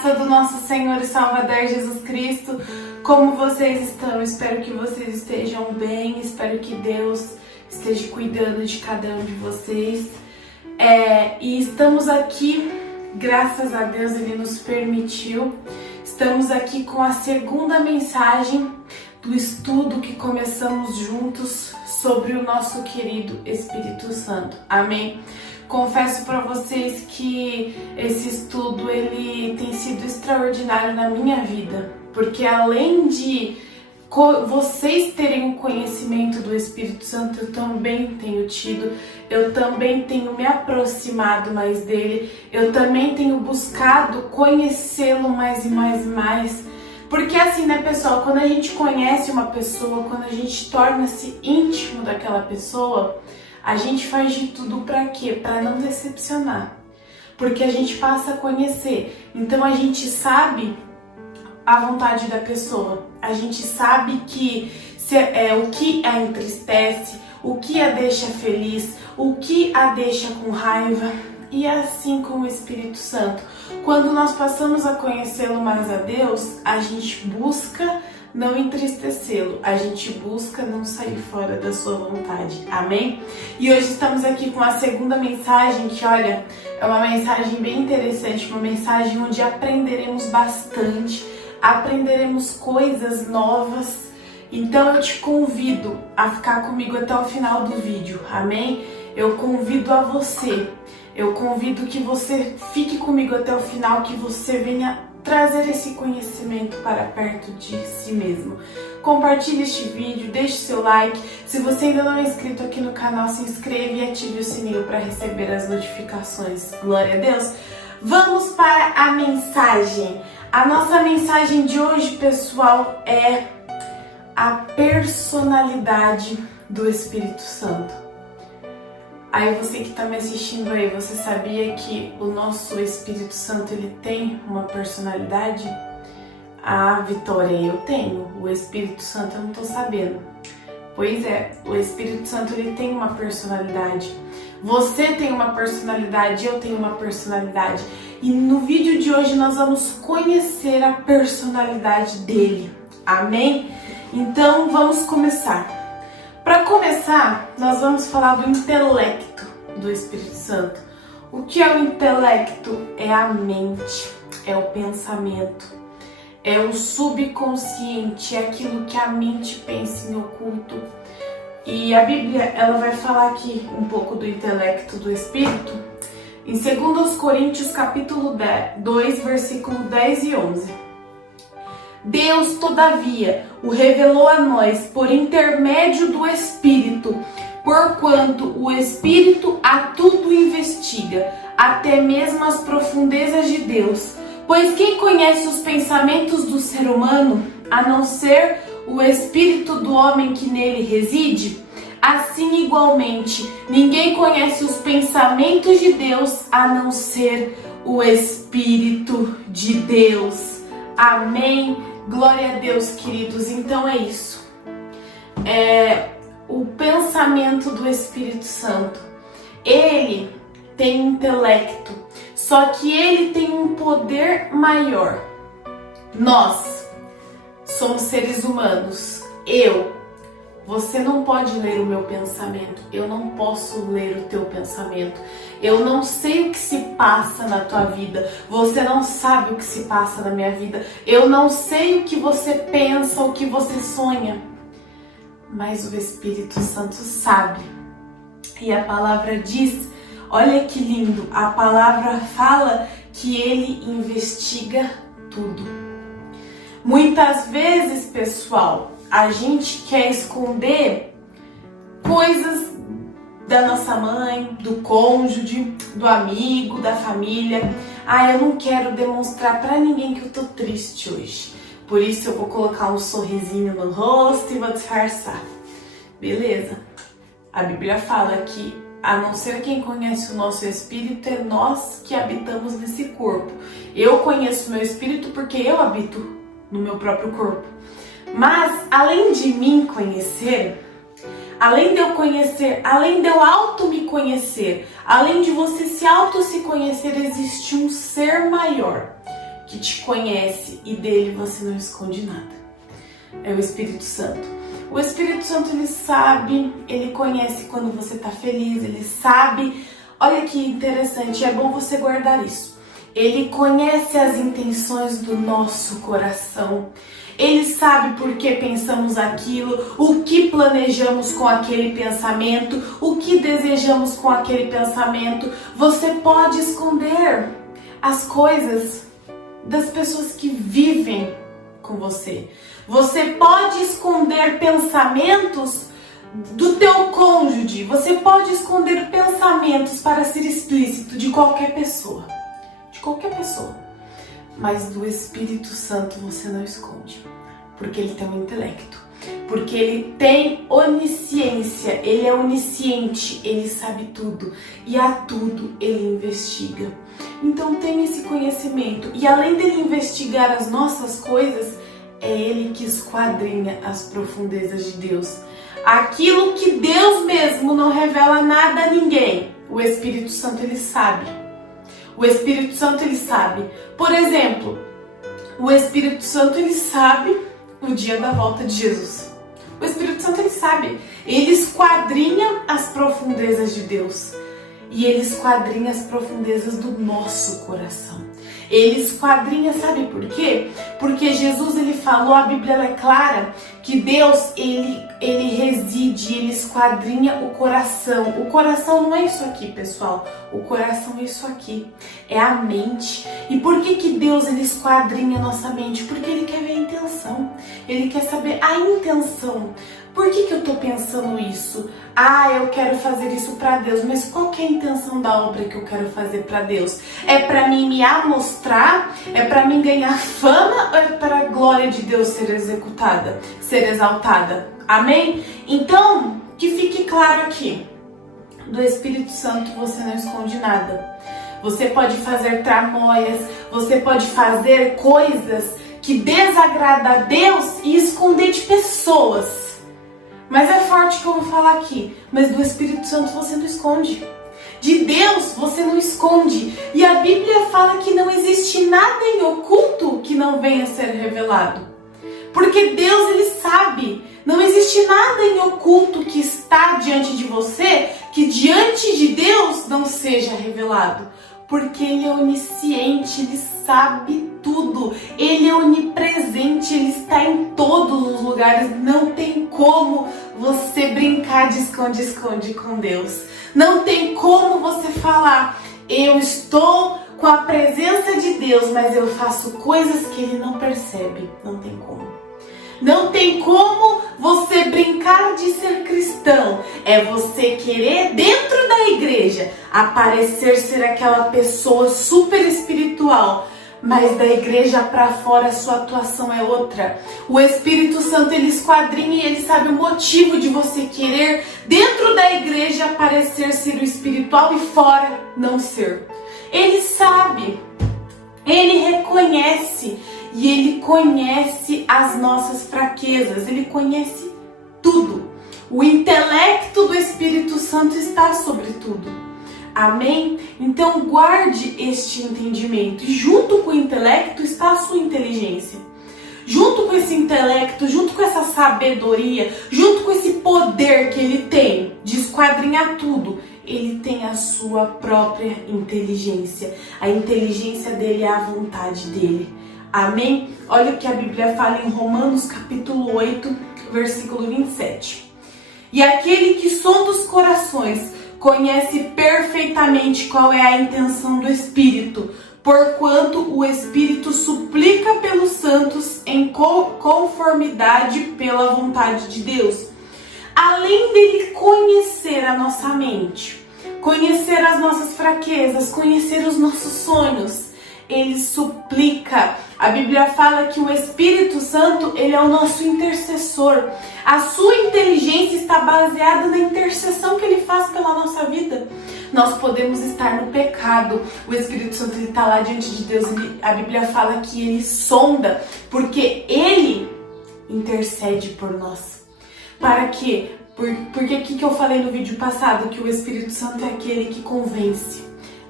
graça do nosso Senhor e Salvador Jesus Cristo, como vocês estão? Espero que vocês estejam bem, espero que Deus esteja cuidando de cada um de vocês. E estamos aqui, graças a Deus, Ele nos permitiu. Estamos aqui com a segunda mensagem do estudo que começamos juntos sobre o nosso querido Espírito Santo. Amém? Confesso para vocês que esse estudo ele tem sido extraordinário na minha vida, porque além de vocês terem um conhecimento do Espírito Santo, eu também tenho tido, eu também tenho me aproximado mais dele, eu também tenho buscado conhecê-lo mais e mais e mais. Porque assim, né, pessoal, quando a gente conhece uma pessoa, quando a gente torna-se íntimo daquela pessoa, a gente faz de tudo para quê? Para não decepcionar. Porque a gente passa a conhecer. Então a gente sabe a vontade da pessoa. A gente sabe que o que a entristece, o que a deixa feliz, o que a deixa com raiva. E assim com o Espírito Santo. Quando nós passamos a conhecê-lo mais a Deus, a gente busca não entristecê-lo, a gente busca não sair fora da sua vontade, amém? E hoje estamos aqui com a segunda mensagem, que olha, é uma mensagem bem interessante, uma mensagem onde aprenderemos bastante, aprenderemos coisas novas. Então eu te convido a ficar comigo até o final do vídeo, amém? Eu convido a você, eu convido que você fique comigo até o final, que você venha trazer esse conhecimento para perto de si mesmo. Compartilhe este vídeo, deixe seu like. Se você ainda não é inscrito aqui no canal, se inscreva e ative o sininho para receber as notificações. Glória a Deus! Vamos para a mensagem. A nossa mensagem de hoje, pessoal, é a personalidade do Espírito Santo. Aí você que está me assistindo aí, você sabia que o nosso Espírito Santo ele tem uma personalidade? Ah, Vitória, eu tenho. O Espírito Santo eu não estou sabendo. Pois é, o Espírito Santo ele tem uma personalidade. Você tem uma personalidade, eu tenho uma personalidade. E no vídeo de hoje nós vamos conhecer a personalidade dele. Amém? Então vamos começar. Para começar, nós vamos falar do intelecto do Espírito Santo. O que é o intelecto? É a mente, é o pensamento, é o subconsciente, é aquilo que a mente pensa em oculto. E a Bíblia, ela vai falar aqui um pouco do intelecto do Espírito em 2 Coríntios capítulo 2, versículo 10 e 11. Deus, todavia, o revelou a nós por intermédio do Espírito, porquanto o Espírito a tudo investiga, até mesmo as profundezas de Deus. Pois quem conhece os pensamentos do ser humano, a não ser o Espírito do homem que nele reside? Assim, igualmente, ninguém conhece os pensamentos de Deus, a não ser o Espírito de Deus. Amém? Glória a Deus, queridos. Então é isso. O pensamento do Espírito Santo. Ele tem intelecto, só que ele tem um poder maior. Nós somos seres humanos. Você não pode ler o meu pensamento. Eu não posso ler o teu pensamento. Eu não sei o que se passa na tua vida. Você não sabe o que se passa na minha vida. Eu não sei o que você pensa, o que você sonha. Mas o Espírito Santo sabe. E a palavra diz, olha que lindo, a palavra fala que ele investiga tudo. Muitas vezes, pessoal, a gente quer esconder coisas da nossa mãe, do cônjuge, do amigo, da família. Ah, eu não quero demonstrar pra ninguém que eu tô triste hoje. Por isso eu vou colocar um sorrisinho no rosto e vou disfarçar. Beleza. A Bíblia fala que a não ser quem conhece o nosso espírito, é nós que habitamos nesse corpo. Eu conheço o meu espírito porque eu habito no meu próprio corpo. Mas, além de mim conhecer, além de eu conhecer, além de eu me conhecer, além de você se conhecer, existe um ser maior que te conhece e dele você não esconde nada. É o Espírito Santo. O Espírito Santo, ele sabe, ele conhece quando você tá feliz, ele sabe. Olha que interessante, é bom você guardar isso. Ele conhece as intenções do nosso coração. Ele sabe por que pensamos aquilo, o que planejamos com aquele pensamento, o que desejamos com aquele pensamento. Você pode esconder as coisas das pessoas que vivem com você. Você pode esconder pensamentos do teu cônjuge. Você pode esconder pensamentos, para ser explícito, de qualquer pessoa. De qualquer pessoa. Mas do Espírito Santo você não esconde. Porque ele tem um intelecto. Porque ele tem onisciência. Ele é onisciente. Ele sabe tudo. E a tudo ele investiga. Então tenha esse conhecimento. E além dele investigar as nossas coisas, é ele que esquadrinha as profundezas de Deus. Aquilo que Deus mesmo não revela nada a ninguém, o Espírito Santo ele sabe. O Espírito Santo ele sabe. Por exemplo, o Espírito Santo ele sabe o dia da volta de Jesus. O Espírito Santo ele sabe. Ele esquadrinha as profundezas de Deus. E ele esquadrinha as profundezas do nosso coração. Ele esquadrinha, sabe por quê? Porque Jesus, ele falou, a Bíblia é clara, que Deus, ele reside, ele esquadrinha o coração. O coração não é isso aqui, pessoal. O coração é isso aqui. É a mente. E por que que Deus, ele esquadrinha a nossa mente? Porque ele quer ver a intenção. Ele quer saber a intenção. Por que que eu tô pensando isso? Ah, eu quero fazer isso para Deus, mas qual que é a intenção da obra que eu quero fazer para Deus? É para mim me amostrar? É para mim ganhar fama? Ou é para a glória de Deus ser executada, ser exaltada? Amém? Então, que fique claro aqui, do Espírito Santo você não esconde nada. Você pode fazer tramóias, você pode fazer coisas que desagradam a Deus e esconder de pessoas. Mas é forte que eu vou falar aqui. Mas do Espírito Santo você não esconde. De Deus você não esconde. E a Bíblia fala que não existe nada em oculto que não venha a ser revelado. Porque Deus, ele sabe. Não existe nada em oculto que está diante de você que diante de Deus não seja revelado. Porque ele é onisciente, ele sabe tudo. Ele é onipresente, ele está em todos os lugares. Não tem como você brincar de esconde-esconde com Deus. Não tem como você falar, eu estou com a presença de Deus, mas eu faço coisas que ele não percebe. Não tem como. Não tem como você brincar de ser cristão. É você querer, dentro da igreja, aparecer ser aquela pessoa super espiritual. Mas da igreja para fora a sua atuação é outra. O Espírito Santo, ele esquadrinha e ele sabe o motivo de você querer, dentro da igreja, aparecer ser o espiritual e fora não ser. Ele sabe. Ele reconhece. E ele conhece as nossas fraquezas, ele conhece tudo. O intelecto do Espírito Santo está sobre tudo. Amém? Então guarde este entendimento. E junto com o intelecto está a sua inteligência. Junto com esse intelecto, junto com essa sabedoria, junto com esse poder que ele tem de esquadrinhar tudo, ele tem a sua própria inteligência. A inteligência dele é a vontade dele. Amém? Olha o que a Bíblia fala em Romanos capítulo 8, versículo 27. E aquele que sonda os corações conhece perfeitamente qual é a intenção do Espírito, porquanto o Espírito suplica pelos santos em conformidade pela vontade de Deus. Além dele conhecer a nossa mente, conhecer as nossas fraquezas, conhecer os nossos sonhos, ele suplica. A Bíblia fala que o Espírito Santo, ele é o nosso intercessor. A sua inteligência está baseada na intercessão que ele faz pela nossa vida. Nós podemos estar no pecado. O Espírito Santo, ele está lá diante de Deus. A Bíblia fala que ele sonda, porque ele intercede por nós. Para quê? Porque o que eu falei no vídeo passado? Que o Espírito Santo é aquele que convence.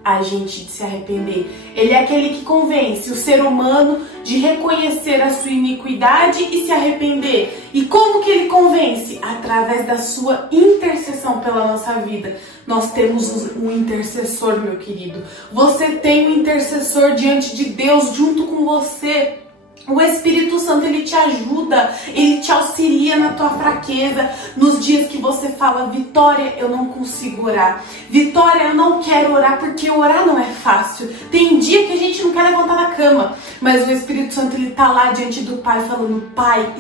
a gente de se arrepender. Ele é aquele que convence o ser humano de reconhecer a sua iniquidade e se arrepender. E como que ele convence? Através da sua intercessão pela nossa vida. Nós temos um intercessor, meu querido. Você tem um intercessor diante de Deus junto com você. O Espírito Santo, ele te ajuda, ele te auxilia na tua fraqueza, nos dias que você fala, Vitória, eu não consigo orar. Vitória, eu não quero orar, porque orar não é fácil. Tem dia que a gente não quer levantar da cama, mas o Espírito Santo, ele tá lá diante do Pai falando, Pai,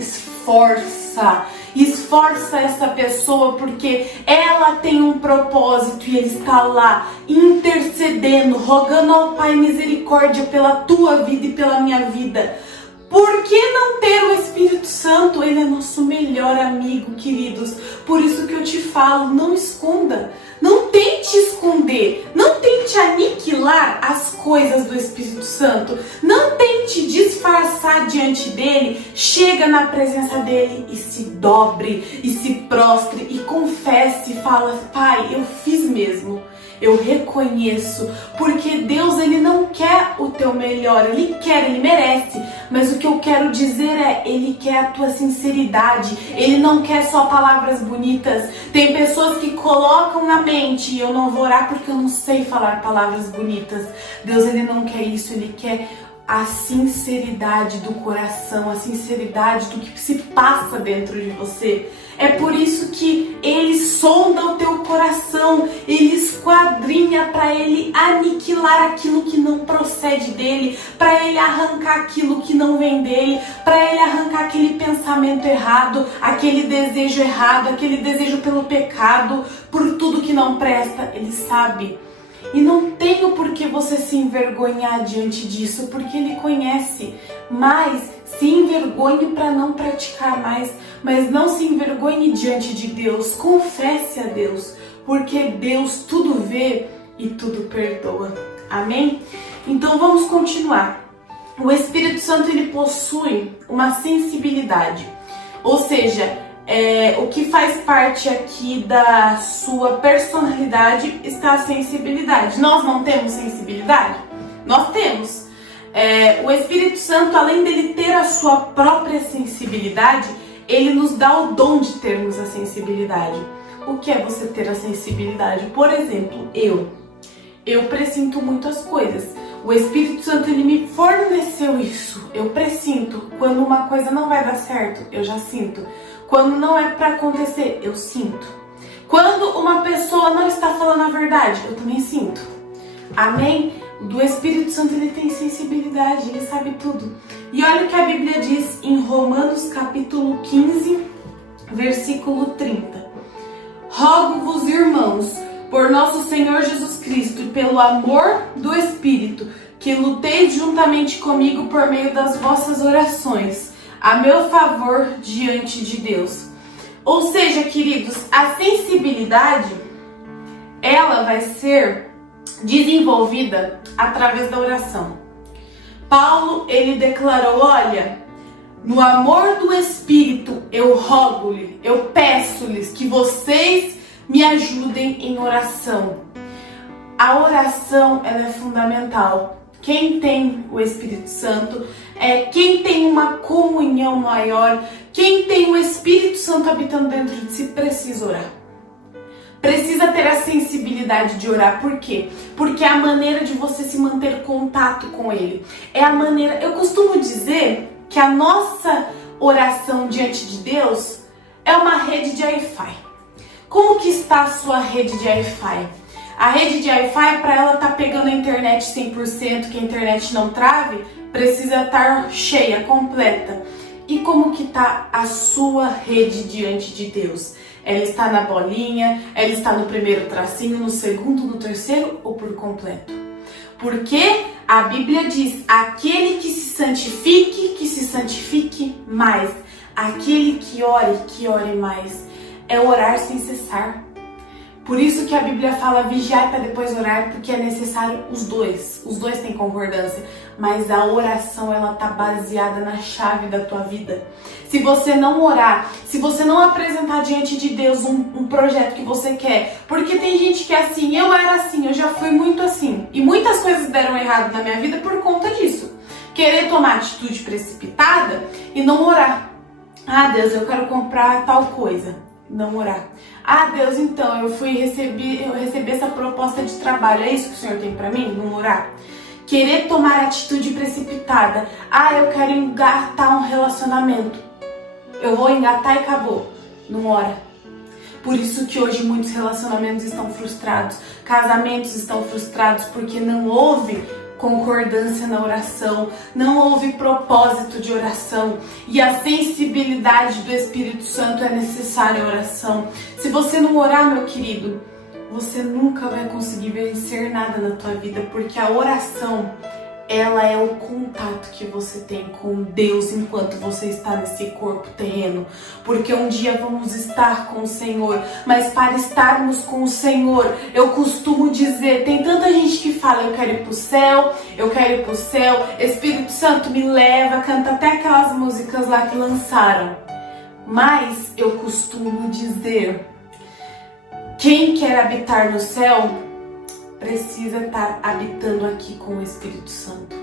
esforça essa pessoa, porque ela tem um propósito e ele está lá intercedendo, rogando ao Pai misericórdia pela tua vida e pela minha vida. Por que não ter o Espírito Santo? Ele é nosso melhor amigo, queridos. Por isso que eu te falo, não esconda. Não tente esconder. Não tente aniquilar as coisas do Espírito Santo. Não tente disfarçar diante dele. Chega na presença dele e se dobre, e se prostre, e confesse, e fala, Pai, eu fiz mesmo. Eu reconheço, porque Deus, ele não quer o teu melhor, ele quer, ele merece, mas o que eu quero dizer é, ele quer a tua sinceridade, ele não quer só palavras bonitas. Tem pessoas que colocam na mente, eu não vou orar porque eu não sei falar palavras bonitas. Deus, ele não quer isso, ele quer a sinceridade do coração, a sinceridade do que se passa dentro de você. É por isso que ele sonda o teu coração, ele esquadrinha para ele aniquilar aquilo que não procede dele, para ele arrancar aquilo que não vem dele, para ele arrancar aquele pensamento errado, aquele desejo errado, aquele desejo pelo pecado, por tudo que não presta, ele sabe. E não tem o porquê você se envergonhar diante disso, porque ele conhece. Mas se envergonhe para não praticar mais, mas não se envergonhe diante de Deus. Confesse a Deus, porque Deus tudo vê e tudo perdoa. Amém? Então vamos continuar. O Espírito Santo, ele possui uma sensibilidade, ou seja, o que faz parte aqui da sua personalidade está a sensibilidade. Nós não temos sensibilidade? Nós temos. O Espírito Santo, além dele ter a sua própria sensibilidade, ele nos dá o dom de termos a sensibilidade. O que é você ter a sensibilidade? Por exemplo, eu pressinto muitas coisas. O Espírito Santo, ele me forneceu isso. Eu pressinto. Quando uma coisa não vai dar certo, eu já sinto. Quando não é para acontecer, eu sinto. Quando uma pessoa não está falando a verdade, eu também sinto. Amém? Do Espírito Santo, ele tem sensibilidade, ele sabe tudo. E olha o que a Bíblia diz em Romanos capítulo 15, versículo 30. Rogo-vos, irmãos, por nosso Senhor Jesus Cristo e pelo amor do Espírito, que luteis juntamente comigo por meio das vossas orações, a meu favor diante de Deus. Ou seja, queridos, a sensibilidade, ela vai ser desenvolvida através da oração. Paulo, ele declarou, olha, no amor do Espírito, eu rogo-lhe, eu peço-lhes que vocês me ajudem em oração. A oração, ela é fundamental. Quem tem o Espírito Santo, quem tem uma comunhão maior, quem tem o Espírito Santo habitando dentro de si, precisa orar. Precisa ter a sensibilidade de orar. Por quê? Porque é a maneira de você se manter contato com Ele. É a maneira... Eu costumo dizer que a nossa oração diante de Deus é uma rede de Wi-Fi. Como que está a sua rede de Wi-Fi? A rede de Wi-Fi, para ela estar pegando a internet 100%, que a internet não trave, precisa estar cheia, completa. E como que está a sua rede diante de Deus? Ela está na bolinha, ela está no primeiro tracinho, no segundo, no terceiro ou por completo? Porque a Bíblia diz, aquele que se santifique mais. Aquele que ore mais. É orar sem cessar. Por isso que a Bíblia fala vigiar para depois orar, porque é necessário os dois. Os dois têm concordância. mas a oração, ela tá baseada na chave da tua vida. Se você não orar, se você não apresentar diante de Deus um projeto que você quer, porque tem gente que é assim, eu era assim, eu já fui muito assim, e muitas coisas deram errado na minha vida por conta disso. Querer tomar atitude precipitada e não orar. Ah, Deus, eu quero comprar tal coisa. Não orar. Ah, Deus, então, eu recebi essa proposta de trabalho. É isso que o Senhor tem pra mim? Não orar. Querer tomar atitude precipitada. Ah, eu quero engatar um relacionamento. Eu vou engatar e acabou. Não ora. Por isso que hoje muitos relacionamentos estão frustrados. Casamentos estão frustrados porque não houve concordância na oração, não houve propósito de oração, e a sensibilidade do Espírito Santo é necessária a oração. Se você não orar, meu querido, você nunca vai conseguir vencer nada na tua vida, porque a oração, ela é o contato que você tem com Deus enquanto você está nesse corpo terreno. Porque um dia vamos estar com o Senhor, mas para estarmos com o Senhor, eu costumo dizer, tem tanta gente que fala, eu quero ir pro céu, eu quero ir pro céu, Espírito Santo me leva, canta até aquelas músicas lá que lançaram. Mas eu costumo dizer, quem quer habitar no céu, precisa estar habitando aqui com o Espírito Santo.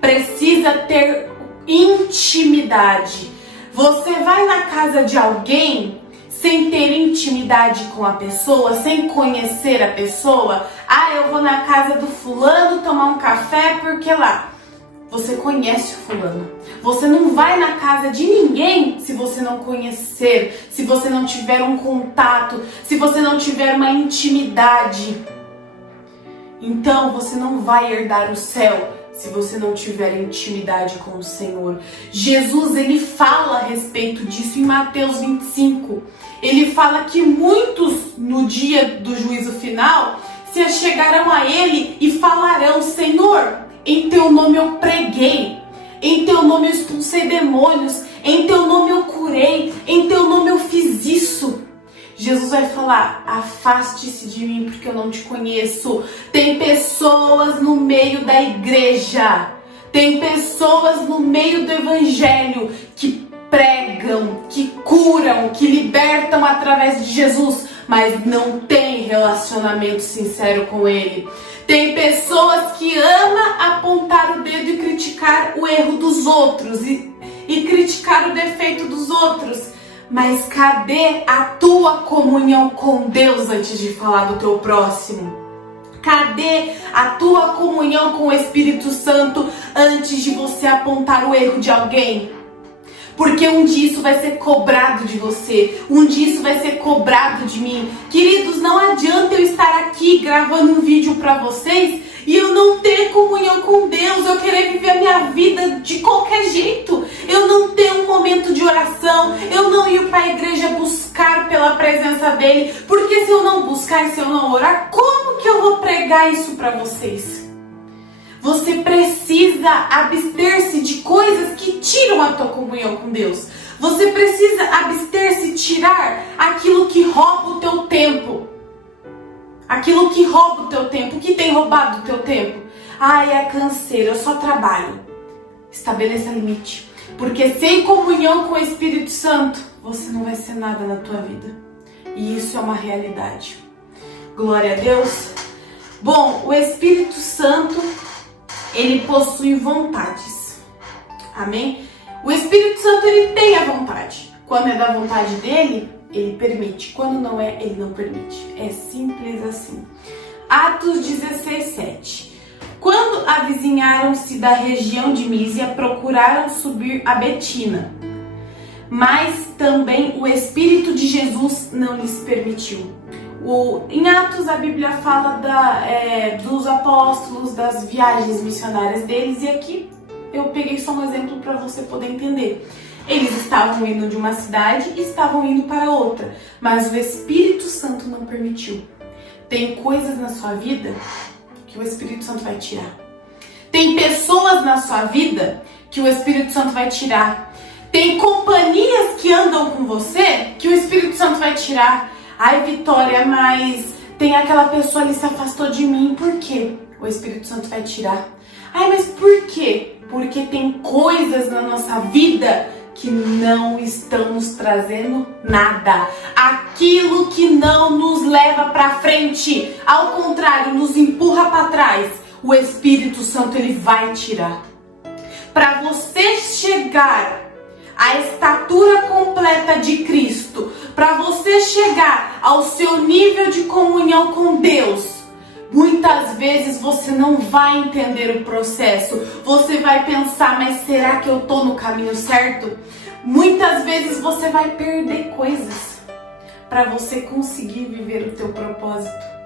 Precisa ter intimidade. Você vai na casa de alguém sem ter intimidade com a pessoa, sem conhecer a pessoa. Ah, eu vou na casa do fulano tomar um café porque lá você conhece o fulano. Você não vai na casa de ninguém se você não conhecer, se você não tiver um contato, se você não tiver uma intimidade. Então você não vai herdar o céu se você não tiver intimidade com o Senhor. Jesus, ele fala a respeito disso em Mateus 25. Ele fala que muitos no dia do juízo final se achegarão a ele e falarão, Senhor, em teu nome eu preguei, em teu nome eu expulsei demônios, em teu nome eu curei, em teu nome eu fiz isso. Jesus vai falar, afaste-se de mim porque eu não te conheço. Tem pessoas no meio da igreja, tem pessoas no meio do evangelho que pregam, que curam, que libertam através de Jesus, mas não tem relacionamento sincero com ele. Tem pessoas que amam apontar o dedo e criticar o erro dos outros e criticar o defeito dos outros. Mas cadê a tua comunhão com Deus antes de falar do teu próximo? Cadê a tua comunhão com o Espírito Santo antes de você apontar o erro de alguém? Porque um dia isso vai ser cobrado de você, um dia isso vai ser cobrado de mim. Queridos, não adianta eu estar aqui gravando um vídeo para vocês e eu não ter comunhão com Deus, eu querer viver a minha vida de qualquer jeito, eu não ter um momento de oração, eu não ir para a igreja buscar pela presença dele, porque se eu não buscar, se eu não orar, como que eu vou pregar isso para vocês? Você precisa abster-se de coisas que tiram a tua comunhão com Deus. Você precisa abster-se, tirar aquilo que rouba o teu tempo. Aquilo que rouba o teu tempo. O que tem roubado o teu tempo? Ai, é canseiro, eu só trabalho. Estabeleça limite. Porque sem comunhão com o Espírito Santo, você não vai ser nada na tua vida. E isso é uma realidade. Glória a Deus. Bom, o Espírito Santo, ele possui vontades. Amém? O Espírito Santo, ele tem a vontade. Quando é da vontade dele, ele permite. Quando não é, ele não permite. É simples assim. Atos 16:7. Quando avizinharam-se da região de Mísia, procuraram subir a Betina. Mas também o Espírito de Jesus não lhes permitiu. Em Atos, a Bíblia fala dos apóstolos, das viagens missionárias deles, e aqui eu peguei só um exemplo para você poder entender. Eles estavam indo de uma cidade e estavam indo para outra, mas o Espírito Santo não permitiu. Tem coisas na sua vida que o Espírito Santo vai tirar. Tem pessoas na sua vida que o Espírito Santo vai tirar. Tem companhias que andam com você que o Espírito Santo vai tirar. Ai, Vitória, mas tem aquela pessoa ali que se afastou de mim. Por quê? O Espírito Santo vai tirar. Ai, mas por quê? Porque tem coisas na nossa vida que não estão nos trazendo nada. Aquilo que não nos leva para frente, ao contrário, nos empurra para trás. O Espírito Santo, ele vai tirar. Para você chegar à estatura completa de Cristo, para você chegar ao seu nível de comunhão com Deus, muitas vezes você não vai entender o processo. Você vai pensar, mas será que eu tô no caminho certo? Muitas vezes você vai perder coisas para você conseguir viver o teu propósito.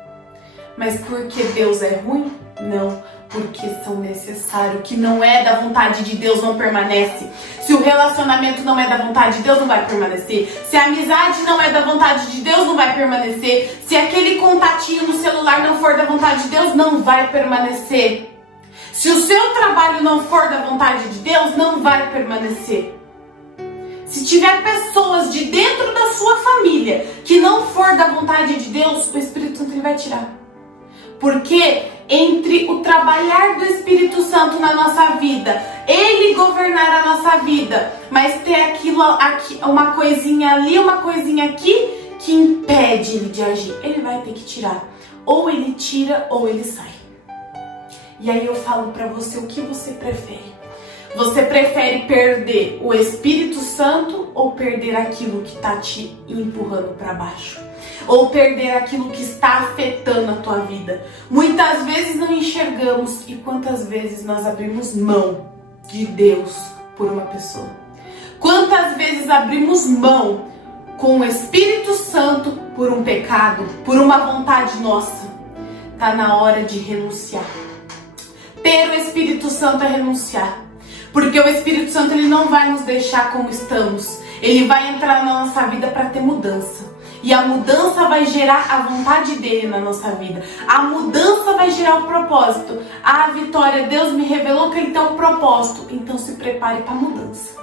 Mas porque Deus é ruim? Não, porque são necessários. O que não é da vontade de Deus não permanece. Se o relacionamento não é da vontade de Deus, não vai permanecer. Se a amizade não é da vontade de Deus, não vai permanecer. Se aquele contatinho no celular não for da vontade de Deus, não vai permanecer. Se o seu trabalho não for da vontade de Deus, não vai permanecer. Se tiver pessoas de dentro da sua família que não for da vontade de Deus, o Espírito Santo ele vai tirar. Porque entre o trabalhar do Espírito Santo na nossa vida, ele governar a nossa vida, mas ter aquilo aqui, uma coisinha ali, uma coisinha aqui, que impede ele de agir, ele vai ter que tirar. Ou ele tira, ou ele sai. E aí eu falo pra você, o que você prefere? Você prefere perder o Espírito Santo ou perder aquilo que está te empurrando para baixo? Ou perder aquilo que está afetando a tua vida? Muitas vezes não enxergamos e quantas vezes nós abrimos mão de Deus por uma pessoa? Quantas vezes abrimos mão com o Espírito Santo por um pecado, por uma vontade nossa? Tá na hora de renunciar. Ter o Espírito Santo é renunciar. Porque o Espírito Santo ele não vai nos deixar como estamos. Ele vai entrar na nossa vida para ter mudança. E a mudança vai gerar a vontade dele na nossa vida. A mudança vai gerar o propósito. Ah, Vitória, Deus me revelou que ele tem um propósito. Então se prepare para a mudança.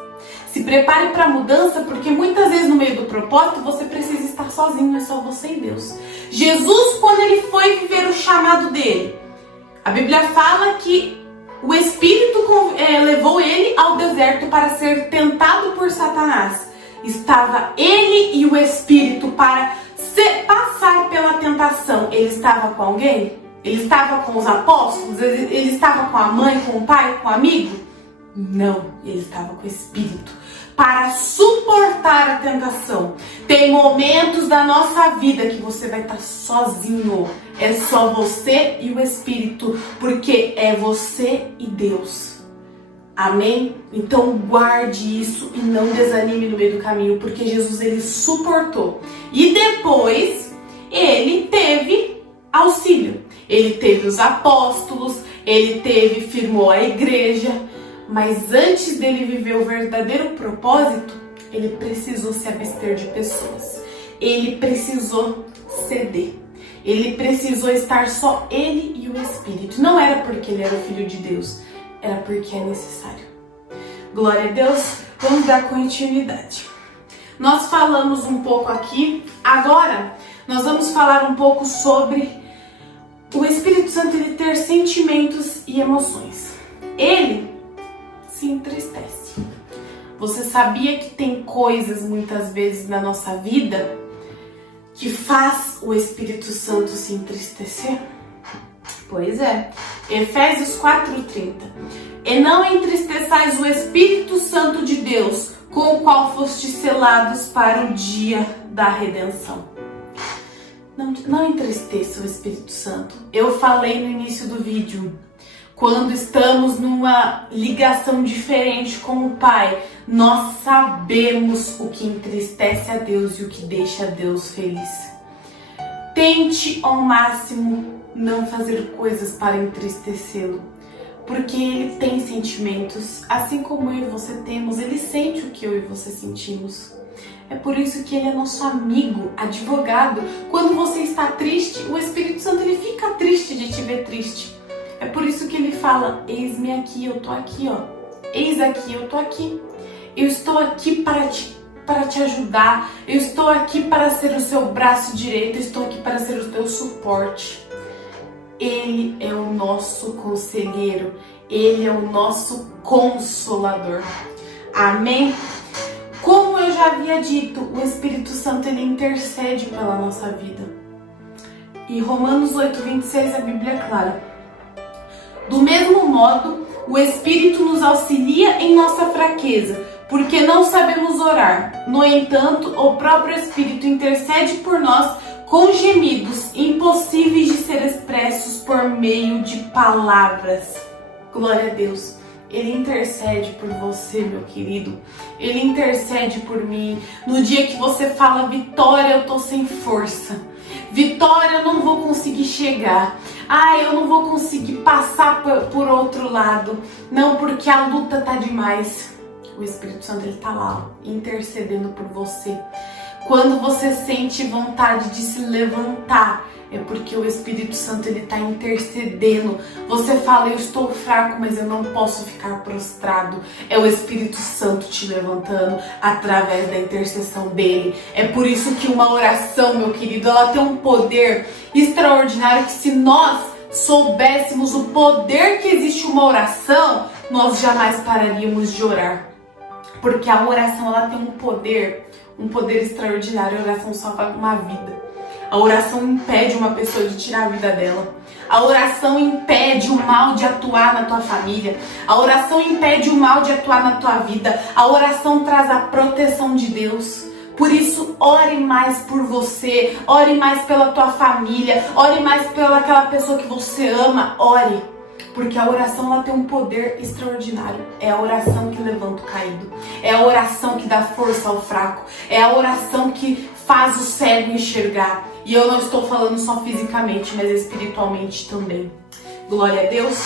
Se prepare para a mudança, porque muitas vezes no meio do propósito você precisa estar sozinho, é só você e Deus. Jesus, quando ele foi viver o chamado dele, a Bíblia fala que o Espírito levou ele ao deserto para ser tentado por Satanás. Estava ele e o Espírito para passar pela tentação. Ele estava com alguém? Ele estava com os apóstolos? Ele estava com a mãe, com o pai, com o amigo? Não, ele estava com o Espírito para suportar a tentação. Tem momentos da nossa vida que você vai estar sozinho. É só você e o Espírito, porque é você e Deus. Amém? Então guarde isso e não desanime no meio do caminho, porque Jesus ele suportou. E depois ele teve auxílio. Ele teve os apóstolos, ele firmou a igreja. Mas antes dele viver o verdadeiro propósito, ele precisou se abster de pessoas. Ele precisou ceder. Ele precisou estar só ele e o Espírito. Não era porque ele era o Filho de Deus, era porque é necessário. Glória a Deus, vamos dar continuidade. Nós falamos um pouco aqui, agora nós vamos falar um pouco sobre o Espírito Santo ele ter sentimentos e emoções. Ele se entristece. Você sabia que tem coisas muitas vezes na nossa vida que faz o Espírito Santo se entristecer? Pois é, Efésios 4:30. E não entristeçais o Espírito Santo de Deus, com o qual fostes selados para o dia da redenção. Não entristeça o Espírito Santo. Eu falei no início do vídeo, quando estamos numa ligação diferente com o Pai, nós sabemos o que entristece a Deus e o que deixa a Deus feliz. Tente ao máximo não fazer coisas para entristecê-lo, porque ele tem sentimentos, assim como eu e você temos, ele sente o que eu e você sentimos. É por isso que ele é nosso amigo, advogado. Quando você está triste, o Espírito Santo ele fica triste de te ver triste. É por isso que ele fala, eis-me aqui, eu tô aqui, ó. Eis aqui, eu tô aqui. Eu estou aqui para te ajudar. Eu estou aqui para ser o seu braço direito. Eu estou aqui para ser o teu suporte. Ele é o nosso conselheiro. Ele é o nosso Consolador. Amém? Como eu já havia dito, o Espírito Santo ele intercede pela nossa vida. E Romanos 8:26 a Bíblia é clara. Do mesmo modo, o Espírito nos auxilia em nossa fraqueza, porque não sabemos orar. No entanto, o próprio Espírito intercede por nós com gemidos impossíveis de ser expressos por meio de palavras. Glória a Deus. Ele intercede por você, meu querido. Ele intercede por mim. No dia que você fala, Vitória, eu tô sem força. Vitória, eu não vou conseguir chegar. Eu não vou conseguir passar por outro lado. Não, porque a luta tá demais. O Espírito Santo, ele tá lá, intercedendo por você. Quando você sente vontade de se levantar, é porque o Espírito Santo ele está intercedendo. Você fala, eu estou fraco, mas eu não posso ficar prostrado. É o Espírito Santo te levantando através da intercessão dele. É por isso que uma oração, meu querido, ela tem um poder extraordinário que se nós soubéssemos o poder que existe uma oração, nós jamais pararíamos de orar. Porque a oração ela tem um poder extraordinário. A oração salva uma vida. A oração impede uma pessoa de tirar a vida dela. A oração impede o mal de atuar na tua família. A oração impede o mal de atuar na tua vida. A oração traz a proteção de Deus. Por isso, ore mais por você. Ore mais pela tua família. Ore mais pelaquela pessoa que você ama. Ore. Porque a oração ela tem um poder extraordinário. É a oração que levanta o caído. É a oração que dá força ao fraco. É a oração que faz o cego enxergar. E eu não estou falando só fisicamente, mas espiritualmente também. Glória a Deus.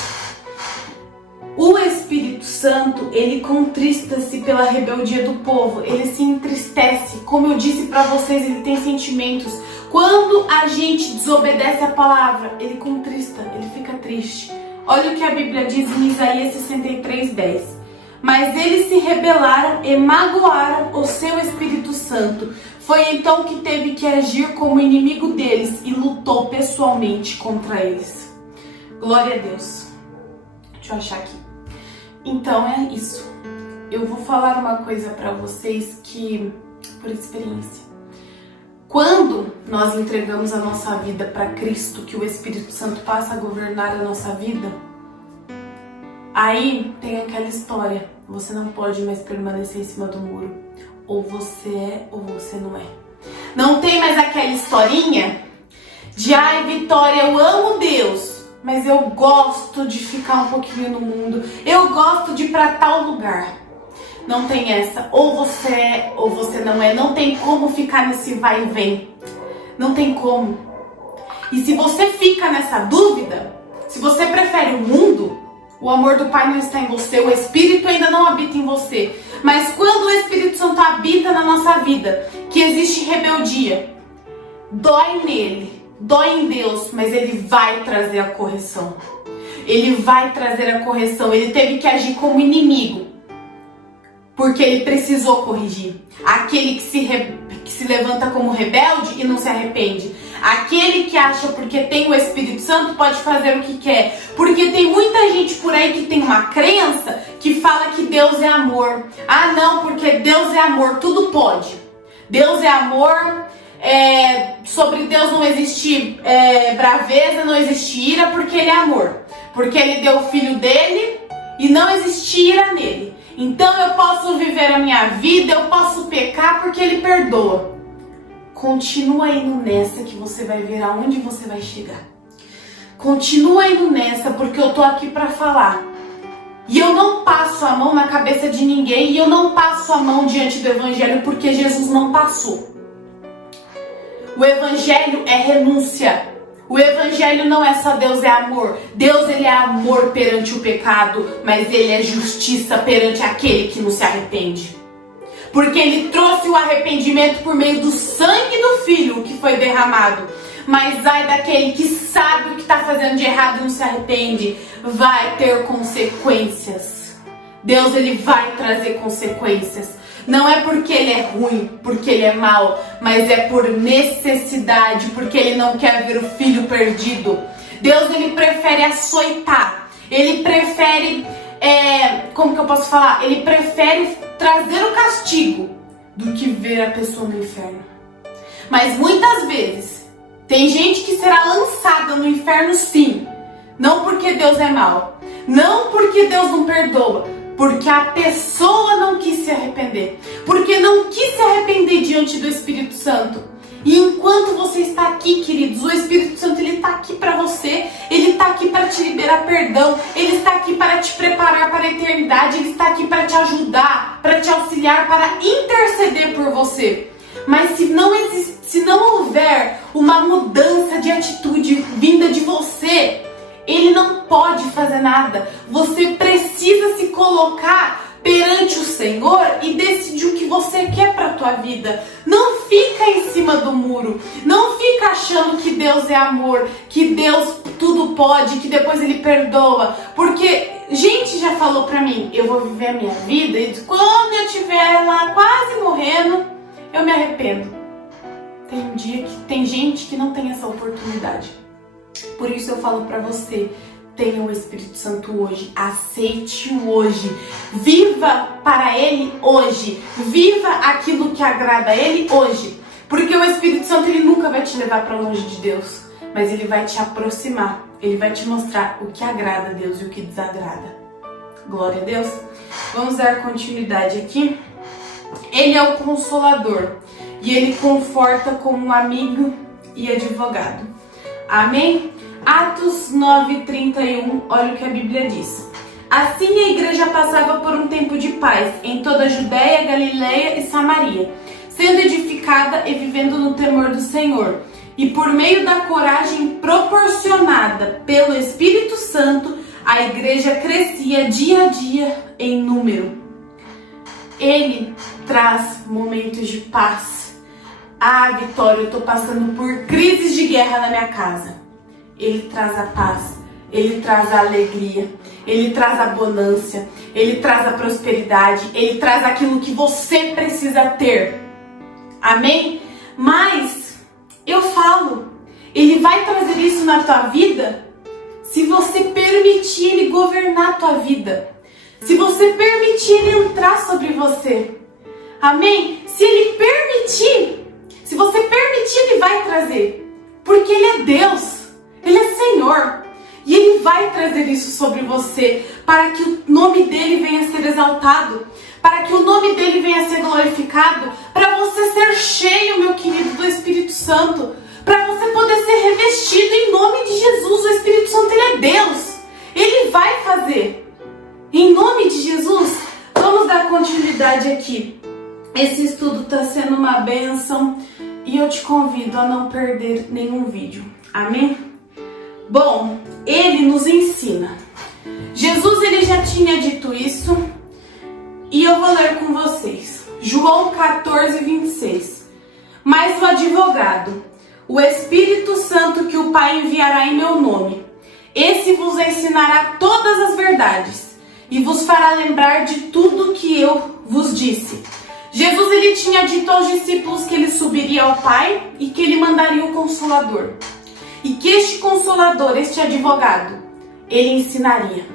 O Espírito Santo, ele contrista-se pela rebeldia do povo. Ele se entristece. Como eu disse para vocês, ele tem sentimentos. Quando a gente desobedece a palavra, ele contrista, ele fica triste. Olha o que a Bíblia diz em Isaías 63:10. Mas eles se rebelaram e magoaram o seu Espírito Santo. Foi então que teve que agir como inimigo deles e lutou pessoalmente contra eles. Glória a Deus. Deixa eu achar aqui. Então é isso. Eu vou falar uma coisa para vocês que, por experiência, quando nós entregamos a nossa vida para Cristo, que o Espírito Santo passa a governar a nossa vida, aí tem aquela história, você não pode mais permanecer em cima do muro. Ou você é ou você não é. Não tem mais aquela historinha de Vitória, eu amo Deus, mas eu gosto de ficar um pouquinho no mundo, eu gosto de ir para tal lugar. Não tem essa, ou você é ou você não é. Não tem como ficar nesse vai e vem. Não tem como. E se você fica nessa dúvida, se você prefere o mundo, o amor do Pai não está em você, o Espírito ainda não habita em você. Mas quando o Espírito Santo habita na nossa vida, que existe rebeldia, dói nele, dói em Deus, mas ele vai trazer a correção. Ele vai trazer a correção. Ele teve que agir como inimigo, porque ele precisou corrigir. Aquele que se levanta como rebelde e não se arrepende. Aquele que acha porque tem o Espírito Santo pode fazer o que quer. Porque tem muita gente por aí que tem uma crença que fala que Deus é amor. Não, porque Deus é amor, tudo pode. Deus é amor, sobre Deus não existe braveza, não existe ira, porque Ele é amor. Porque Ele deu o Filho dele e não existe ira nele. Então eu posso viver a minha vida, eu posso pecar porque Ele perdoa. Continua indo nessa que você vai ver aonde você vai chegar. Continua indo nessa porque eu tô aqui para falar. E eu não passo a mão na cabeça de ninguém e eu não passo a mão diante do Evangelho porque Jesus não passou. O Evangelho é renúncia. O Evangelho não é só Deus é amor. Deus ele é amor perante o pecado, mas ele é justiça perante aquele que não se arrepende. Porque ele trouxe o arrependimento por meio do sangue do Filho que foi derramado. Mas ai daquele que sabe o que está fazendo de errado e não se arrepende, vai ter consequências. Deus ele vai trazer consequências. Não é porque ele é ruim, porque ele é mau, mas é por necessidade, porque ele não quer ver o filho perdido. Deus ele prefere açoitar. Ele prefere, como que eu posso falar? Ele prefere trazer o castigo do que ver a pessoa no inferno. Mas muitas vezes, tem gente que será lançada no inferno sim. Não porque Deus é mau. Não porque Deus não perdoa. Porque a pessoa não quis se arrepender. Porque não quis se arrepender diante do Espírito Santo. E enquanto você está aqui, queridos, o Espírito Santo, ele está aqui para você. Ele está aqui para te liberar perdão. Ele está aqui para te preparar para a eternidade. Ele está aqui para te ajudar, para te auxiliar, para interceder por você. Mas se não houver uma mudança de atitude vinda de você, ele não pode fazer nada. Você precisa se colocar perante o Senhor e decidir o que você quer para a tua vida. Não fica em cima do muro. Não fica achando que Deus é amor, que Deus tudo pode, que depois ele perdoa. Porque gente já falou pra mim, eu vou viver a minha vida e quando eu estiver lá quase morrendo, eu me arrependo. Tem gente que não tem essa oportunidade. Por isso eu falo pra você, tenha o Espírito Santo hoje, aceite-o hoje, viva para Ele hoje, viva aquilo que agrada a Ele hoje, porque o Espírito Santo ele nunca vai te levar para longe de Deus, mas ele vai te aproximar, ele vai te mostrar o que agrada a Deus e o que desagrada. Glória a Deus. Vamos dar continuidade aqui. Ele é o Consolador e ele conforta como um amigo e advogado. Amém? Atos 9:31, olha o que a Bíblia diz. Assim a igreja passava por um tempo de paz em toda a Judéia, Galileia e Samaria, sendo edificada e vivendo no temor do Senhor. E por meio da coragem proporcionada pelo Espírito Santo, a igreja crescia dia a dia em número. Ele traz momentos de paz. Ah, Vitória, eu estou passando por crises de guerra na minha casa. Ele traz a paz, ele traz a alegria, ele traz a abundância, ele traz a prosperidade, ele traz aquilo que você precisa ter. Amém? Mas eu falo, ele vai trazer isso na tua vida se você permitir ele governar a tua vida. Se você permitir ele entrar sobre você. Amém? Se ele permitir, se você permitir, ele vai trazer. Porque ele é Deus. Ele é Senhor e Ele vai trazer isso sobre você para que o nome dEle venha a ser exaltado, para que o nome dEle venha a ser glorificado, para você ser cheio, meu querido, do Espírito Santo, para você poder ser revestido em nome de Jesus. O Espírito Santo, Ele é Deus, Ele vai fazer. Em nome de Jesus, vamos dar continuidade aqui. Esse estudo está sendo uma bênção e eu te convido a não perder nenhum vídeo. Amém? Bom, ele nos ensina. Jesus ele já tinha dito isso e eu vou ler com vocês. João 14:26. Mas o advogado, o Espírito Santo que o Pai enviará em meu nome, esse vos ensinará todas as verdades e vos fará lembrar de tudo que eu vos disse. Jesus ele tinha dito aos discípulos que ele subiria ao Pai e que ele mandaria o Consolador. E que este Consolador, este advogado, ele ensinaria.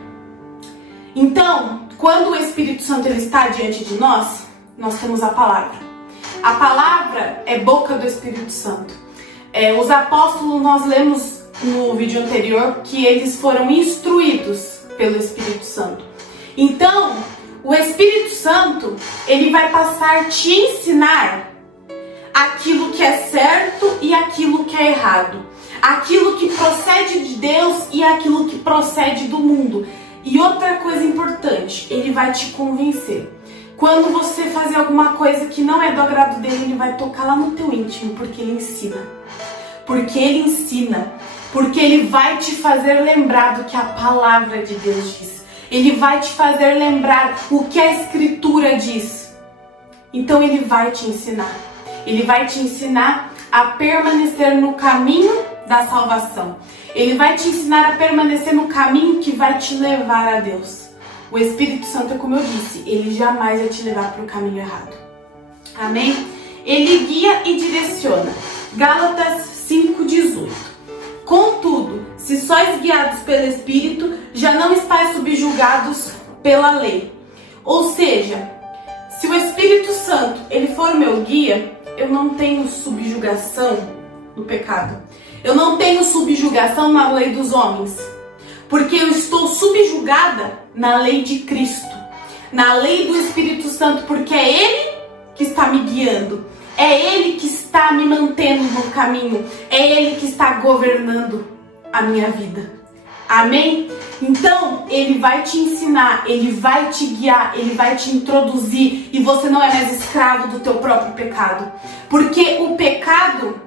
Então, quando o Espírito Santo ele está diante de nós, nós temos a palavra. A palavra é boca do Espírito Santo. Os apóstolos, nós lemos no vídeo anterior que eles foram instruídos pelo Espírito Santo. Então, o Espírito Santo, ele vai passar a te ensinar aquilo que é certo e aquilo que é errado. Aquilo que procede de Deus e aquilo que procede do mundo. E outra coisa importante, ele vai te convencer. Quando você fazer alguma coisa que não é do agrado dele, ele vai tocar lá no teu íntimo, porque ele ensina. Porque ele ensina. Porque ele vai te fazer lembrar do que a palavra de Deus diz. Ele vai te fazer lembrar o que a Escritura diz. Então ele vai te ensinar. Ele vai te ensinar a permanecer no caminho da salvação. Ele vai te ensinar a permanecer no caminho que vai te levar a Deus. O Espírito Santo, como eu disse, ele jamais vai te levar para o caminho errado. Amém? Ele guia e direciona. Gálatas 5:18. Contudo, Se sois guiados pelo Espírito, já não estáis subjugados pela lei. Ou seja, se o Espírito Santo ele for meu guia, eu não tenho subjugação do pecado. Eu não tenho subjugação na lei dos homens. Porque eu estou subjugada na lei de Cristo, na lei do Espírito Santo, porque é Ele que está me guiando, é Ele que está me mantendo no caminho, é Ele que está governando a minha vida. Amém? Então, Ele vai te ensinar, Ele vai te guiar, Ele vai te introduzir e você não é mais escravo do teu próprio pecado. Porque o pecado,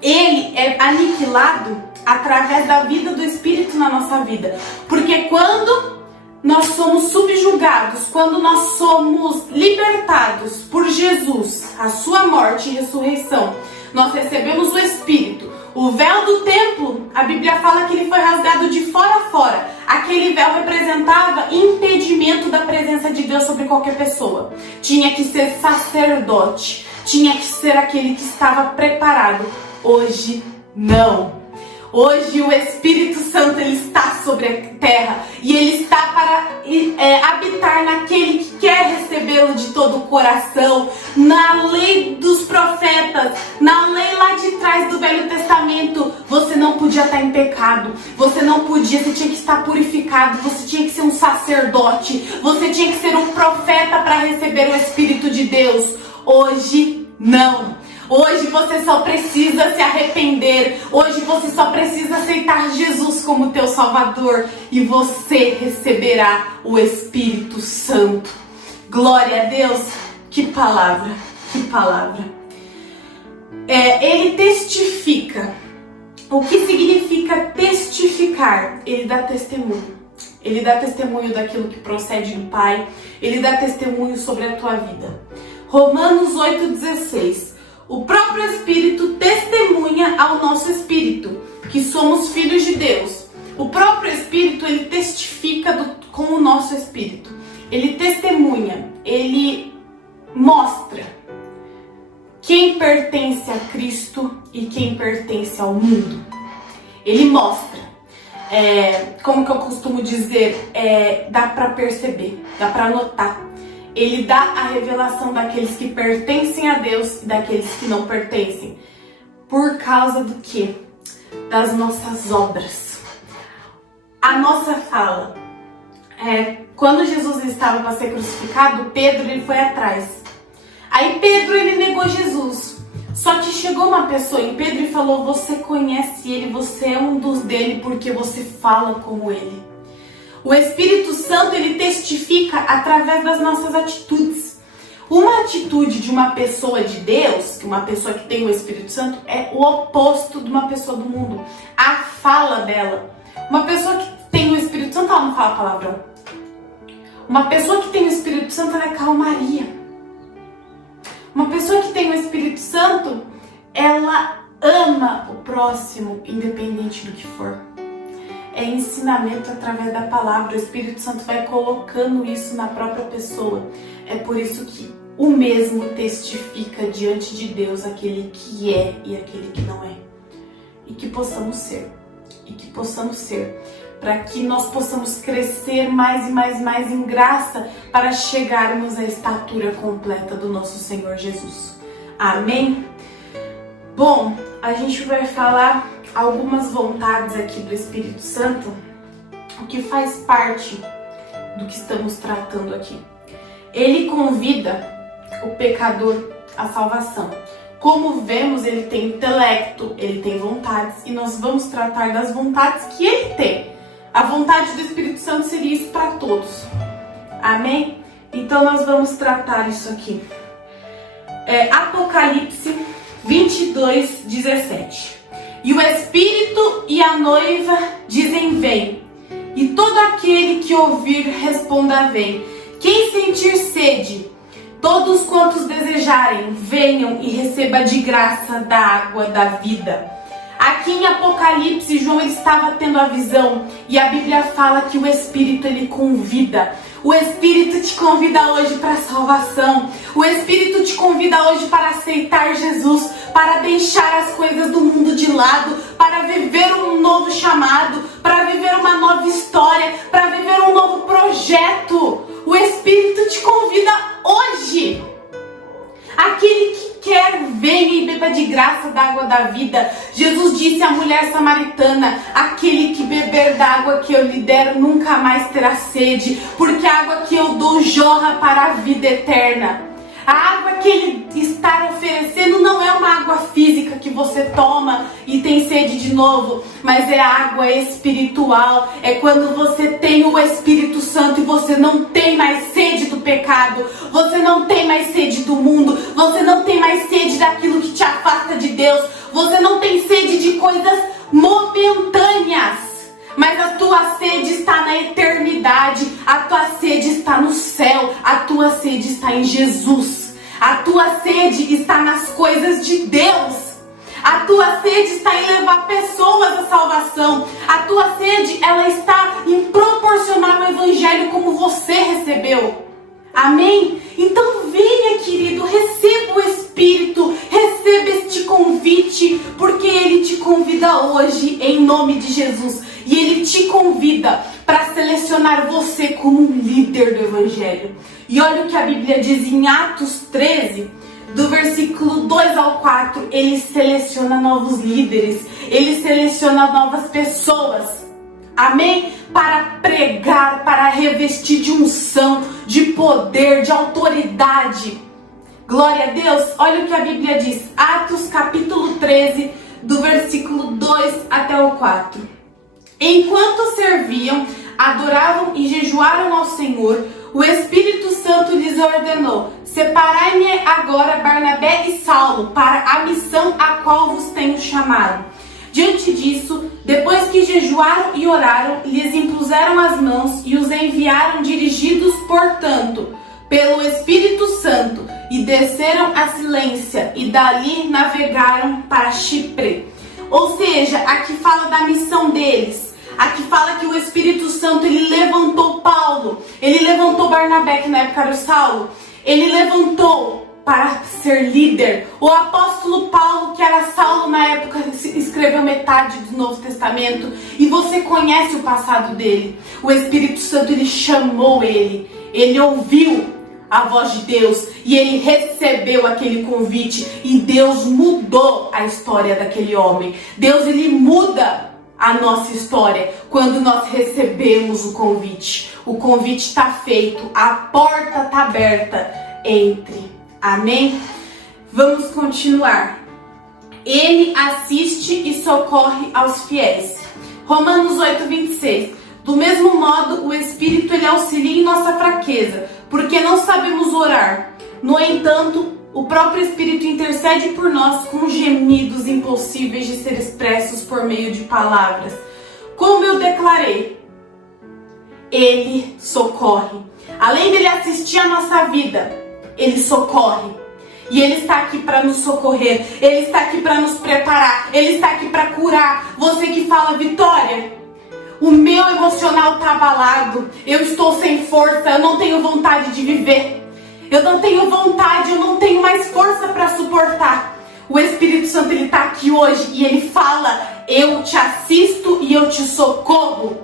ele é aniquilado através da vida do Espírito na nossa vida. Porque quando nós somos subjugados, quando nós somos libertados por Jesus, a sua morte e ressurreição, nós recebemos o Espírito. O véu do templo, a Bíblia fala que ele foi rasgado de fora a fora. Aquele véu representava impedimento da presença de Deus sobre qualquer pessoa. Tinha que ser sacerdote, tinha que ser aquele que estava preparado. Hoje, não. Hoje o Espírito Santo ele está sobre a terra e ele está para habitar naquele que quer recebê-lo de todo o coração. Na lei dos profetas, na lei lá de trás do Velho Testamento, você não podia estar em pecado, você tinha que estar purificado, você tinha que ser um sacerdote, você tinha que ser um profeta para receber o Espírito de Deus. Hoje não. Hoje você só precisa se arrepender. Hoje você só precisa aceitar Jesus como teu Salvador. E você receberá o Espírito Santo. Glória a Deus. Que palavra, que palavra. Ele testifica. O que significa testificar? Ele dá testemunho. Ele dá testemunho daquilo que procede do Pai. Ele dá testemunho sobre a tua vida. Romanos 8,16. O próprio Espírito testemunha ao nosso espírito que somos filhos de Deus. O próprio Espírito, ele testifica com o nosso espírito. Ele testemunha, ele mostra quem pertence a Cristo e quem pertence ao mundo. Ele mostra. Como que eu costumo dizer, dá para perceber, dá para notar. Ele dá a revelação daqueles que pertencem a Deus e daqueles que não pertencem. Por causa do quê? Das nossas obras. A nossa fala. Quando Jesus estava para ser crucificado, Pedro ele foi atrás. Aí Pedro ele negou Jesus. Só que chegou uma pessoa em Pedro e falou: você conhece ele, você é um dos dele porque você fala como ele. O Espírito Santo, ele testifica através das nossas atitudes. Uma atitude de uma pessoa de Deus, uma pessoa que tem o Espírito Santo, é o oposto de uma pessoa do mundo. A fala dela. Uma pessoa que tem o Espírito Santo, ela não fala palavrão. Uma pessoa que tem o Espírito Santo, ela é calmaria. Uma pessoa que tem o Espírito Santo, ela ama o próximo, independente do que for. É ensinamento através da palavra. O Espírito Santo vai colocando isso na própria pessoa. É por isso que o mesmo testifica diante de Deus aquele que é e aquele que não é. E que possamos ser. E que possamos ser. Para que nós possamos crescer mais e mais e mais em graça para chegarmos à estatura completa do nosso Senhor Jesus. Amém? Bom, a gente vai falar algumas vontades aqui do Espírito Santo, o que faz parte do que estamos tratando aqui. Ele convida o pecador à salvação. Como vemos, ele tem intelecto, ele tem vontades, e nós vamos tratar das vontades que ele tem. A vontade do Espírito Santo seria isso para todos. Amém? Então nós vamos tratar isso aqui. Apocalipse 22:17. E o Espírito e a noiva dizem: vem. E todo aquele que ouvir responda: vem. Quem sentir sede, todos quantos desejarem, venham e receba de graça da água da vida. Aqui em Apocalipse, João ele estava tendo a visão e a Bíblia fala que o Espírito ele convida. O Espírito te convida hoje para a salvação. O Espírito te convida hoje para aceitar Jesus, para deixar as coisas do mundo de lado, para viver um novo chamado, para viver uma nova história, para viver um novo projeto. O Espírito te convida hoje. Aquele que quer, venha e beba de graça da água da vida. Jesus disse à mulher samaritana: aquele que beber da água que eu lhe der nunca mais terá sede, porque a água que eu dou jorra para a vida eterna. A água que ele está oferecendo não é uma água física que você toma e tem sede de novo, mas é água espiritual. É quando você tem o Espírito Santo e você não tem mais sede do pecado, você não tem mais sede do mundo, você não tem mais sede daquilo que te afasta de Deus, você não tem sede de coisas momentâneas. Mas a tua sede está na eternidade, a tua sede está no céu, a tua sede está em Jesus, a tua sede está nas coisas de Deus, a tua sede está em levar pessoas à salvação, a tua sede ela está em proporcionar o evangelho como você recebeu. Amém? Então venha, querido, receba o Espírito, receba este convite, porque Ele te convida hoje em nome de Jesus. E Ele te convida para selecionar você como um líder do Evangelho. E olha o que a Bíblia diz em Atos 13, do versículo 2 ao 4. Ele seleciona novos líderes, Ele seleciona novas pessoas. Amém? Para pregar, para revestir de unção, de poder, de autoridade. Glória a Deus. Olha o que a Bíblia diz. Atos capítulo 13, do versículo 2 até o 4. Enquanto serviam, adoravam e jejuaram ao Senhor, o Espírito Santo lhes ordenou: separai-me agora Barnabé e Saulo para a missão a qual vos tenho chamado. Diante disso, depois que jejuaram e oraram, lhes impuseram as mãos e os enviaram dirigidos, portanto, pelo Espírito Santo, e desceram a Cilência e dali navegaram para Chipre. Ou seja, aqui fala da missão deles. Aqui fala que o Espírito Santo, ele levantou Paulo, ele levantou Barnabé, que na época era o Saulo, ele levantou para ser líder. O apóstolo Paulo, que era Saulo na época, escreveu metade do Novo Testamento, e você conhece o passado dele. O Espírito Santo, ele chamou ele ouviu a voz de Deus e ele recebeu aquele convite, e Deus mudou a história daquele homem. Deus, ele muda a nossa história quando nós recebemos o convite. O convite está feito, a porta está aberta. Entre. Amém? Vamos continuar. Ele assiste e socorre aos fiéis. Romanos 8, 26. Do mesmo modo, o Espírito, ele auxilia em nossa fraqueza, porque não sabemos orar. No entanto, o próprio Espírito intercede por nós com gemidos impossíveis de ser expressos por meio de palavras. Como eu declarei, Ele socorre. Além dele assistir a nossa vida, Ele socorre. E Ele está aqui para nos socorrer. Ele está aqui para nos preparar. Ele está aqui para curar. Você que fala: Vitória, o meu emocional está abalado. Eu estou sem força. Eu não tenho vontade de viver. Eu não tenho vontade, eu não tenho mais força para suportar. O Espírito Santo, ele está aqui hoje e ele fala: eu te assisto e eu te socorro.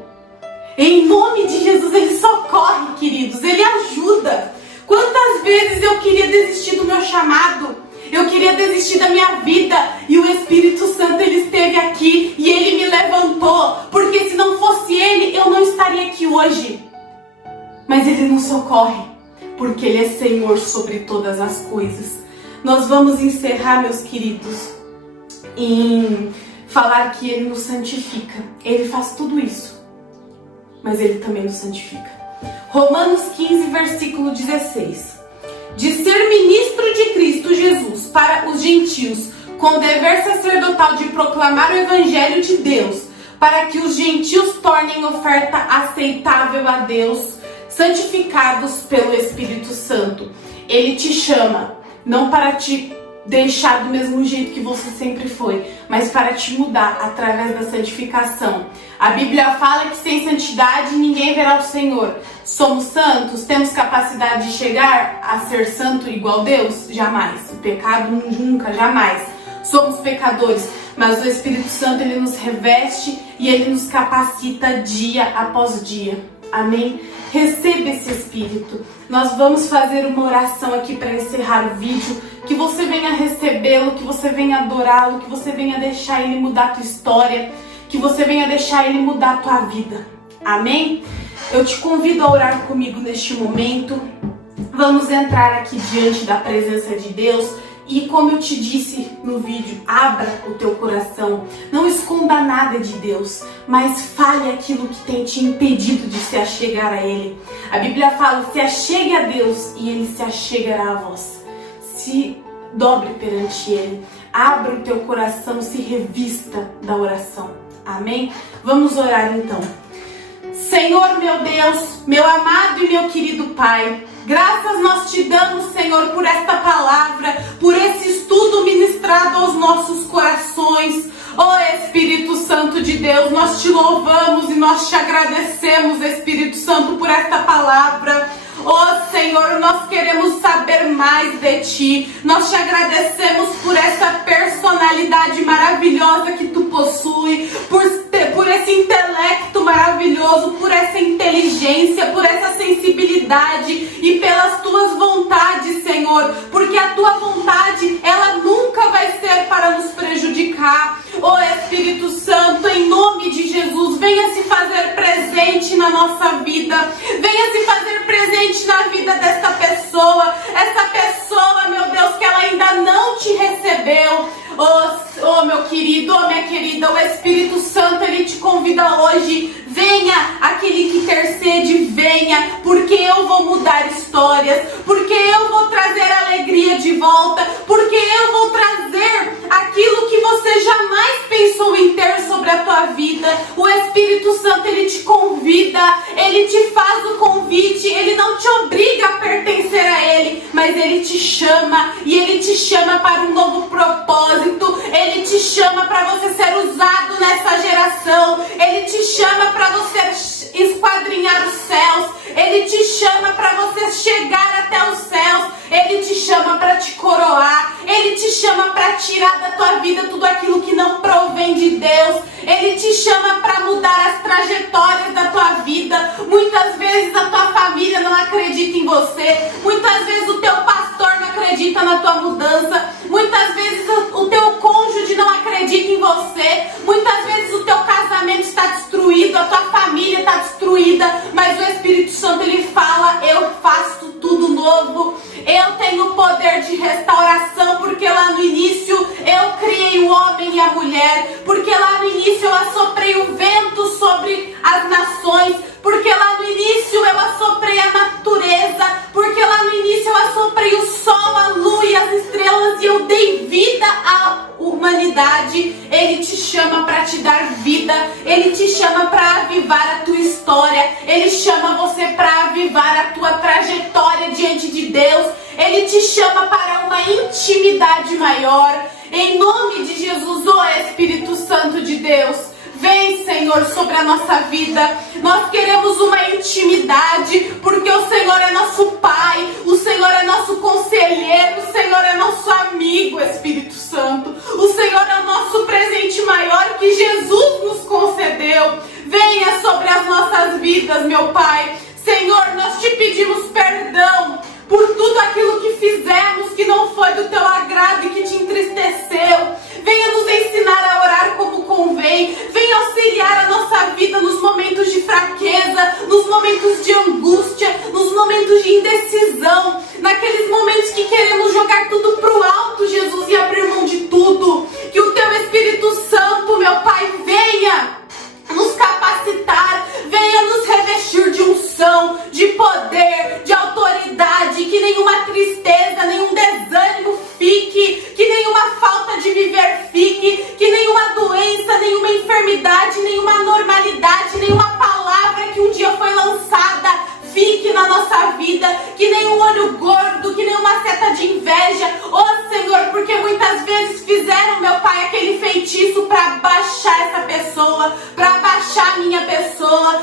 Em nome de Jesus, ele socorre, queridos, ele ajuda. Quantas vezes eu queria desistir do meu chamado, eu queria desistir da minha vida, e o Espírito Santo, ele esteve aqui e ele me levantou, porque se não fosse ele, eu não estaria aqui hoje. Mas ele nos socorre, porque Ele é Senhor sobre todas as coisas. Nós vamos encerrar, meus queridos, em falar que Ele nos santifica. Ele faz tudo isso, mas Ele também nos santifica. Romanos 15, versículo 16. De ser ministro de Cristo Jesus para os gentios, com dever sacerdotal de proclamar o Evangelho de Deus, para que os gentios tornem oferta aceitável a Deus, santificados pelo Espírito Santo. Ele te chama não para te deixar do mesmo jeito que você sempre foi, mas para te mudar através da santificação. A Bíblia fala que sem santidade ninguém verá o Senhor. Somos santos? Temos capacidade de chegar a ser santo igual Deus? Jamais. O pecado nunca, jamais. Somos pecadores, mas o Espírito Santo ele nos reveste e ele nos capacita dia após dia. Amém? Receba esse Espírito. Nós vamos fazer uma oração aqui para encerrar o vídeo. Que você venha recebê-lo, que você venha adorá-lo, que você venha deixar ele mudar a tua história, que você venha deixar ele mudar a tua vida. Amém? Eu te convido a orar comigo neste momento. Vamos entrar aqui diante da presença de Deus. E como eu te disse no vídeo, abra o teu coração, não esconda nada de Deus, mas fale aquilo que tem te impedido de se achegar a Ele. A Bíblia fala, se achegue a Deus e Ele se achegará a vós. Se dobre perante Ele, abra o teu coração, se revista da oração. Amém? Vamos orar então. Senhor meu Deus, meu amado e meu querido Pai, graças nós te damos, Senhor, por esta palavra, por esse estudo ministrado aos nossos corações. Ó Espírito Santo de Deus, nós te louvamos e nós te agradecemos, Espírito Santo, por esta palavra. Ó Senhor, nós queremos saber mais de Ti. Nós te agradecemos por essa personalidade maravilhosa que Tu possui, por esse intelecto maravilhoso, por essa inteligência, por essa sensibilidade e pelas Tuas vontades, Senhor. Porque a Tua vontade, ela nunca vai ser para nos prejudicar. Ó Espírito Santo, em nome de Jesus, venha se fazer presente na nossa vida. Venha se fazer presente na vida desta pessoa. Essa pessoa, meu Deus, que ela ainda não te recebeu. Oh, meu querido, oh, minha querida, o Espírito Santo, ele te convida hoje. Venha, aquele que ter sede, venha, porque eu vou mudar histórias, porque eu vou trazer alegria de volta, porque eu vou trazer aquilo que você jamais pensou em ter sobre a tua vida. O Espírito Santo, ele te convida, ele te faz o convite, ele não te obriga a pertencer a ele, mas ele te chama, e ele te chama para um novo propósito. Ele te chama para você ser usado nessa geração. Ele te chama para você esquadrinhar os céus. Ele te chama para você chegar até os céus. Ele te chama para te coroar. Ele te chama para tirar da tua vida tudo aquilo que não provém de Deus. Ele te chama para mudar as trajetórias da tua vida. Muitas vezes a tua família não acredita em você. Muitas vezes o teu pastor não acredita na tua mudança. Muitas vezes o teu cônjuge não acredita em você. Muitas vezes o teu casamento está destruído, a tua família está destruída, mas o Espírito Santo, ele fala, eu faço tudo novo. Eu tenho o poder de restauração, porque lá no início eu criei o homem e a mulher, porque lá no início eu assoprei o vento sobre as nações, porque lá no início eu assoprei a natureza, porque lá no início eu assoprei o sol, a lua e as estrelas, e eu dei vida à humanidade. Ele te chama para te dar vida, ele te chama para avivar a tua história, ele chama você para avivar a tua trajetória diante de Deus, ele te chama para uma intimidade maior. Em nome de Jesus, ó Espírito Santo de Deus, vem, Senhor, sobre a nossa vida. Nós queremos uma intimidade, porque o Senhor é nosso Pai, o Senhor é nosso conselheiro, o Senhor é nosso amigo, Espírito Santo. O Senhor é o nosso presente maior que Jesus nos concedeu. Venha sobre as nossas vidas, meu Pai. Senhor, nós te pedimos perdão por tudo aquilo que fizemos que não foi do teu agrado e que te entristeceu. Venha nos ensinar a orar como convém. Venha auxiliar a nossa vida nos momentos de fraqueza, nos momentos de angústia, nos momentos de indecisão, naqueles momentos que queremos jogar tudo pro alto, Jesus, e abrir mão de tudo. Que o teu Espírito Santo, meu Pai, venha nos capacitar, venha nos revestir de unção, de poder, de autoridade, que nenhuma tristeza, nenhum desânimo fique, que nenhuma falta de viver fique, que nenhuma doença, nenhuma enfermidade, nenhuma anormalidade, nenhuma palavra que um dia foi lançada fique na nossa vida, que nenhum olho gordo, que nenhuma seta de inveja, ó Senhor, porque Pai, aquele feitiço para baixar essa pessoa, para baixar a minha pessoa.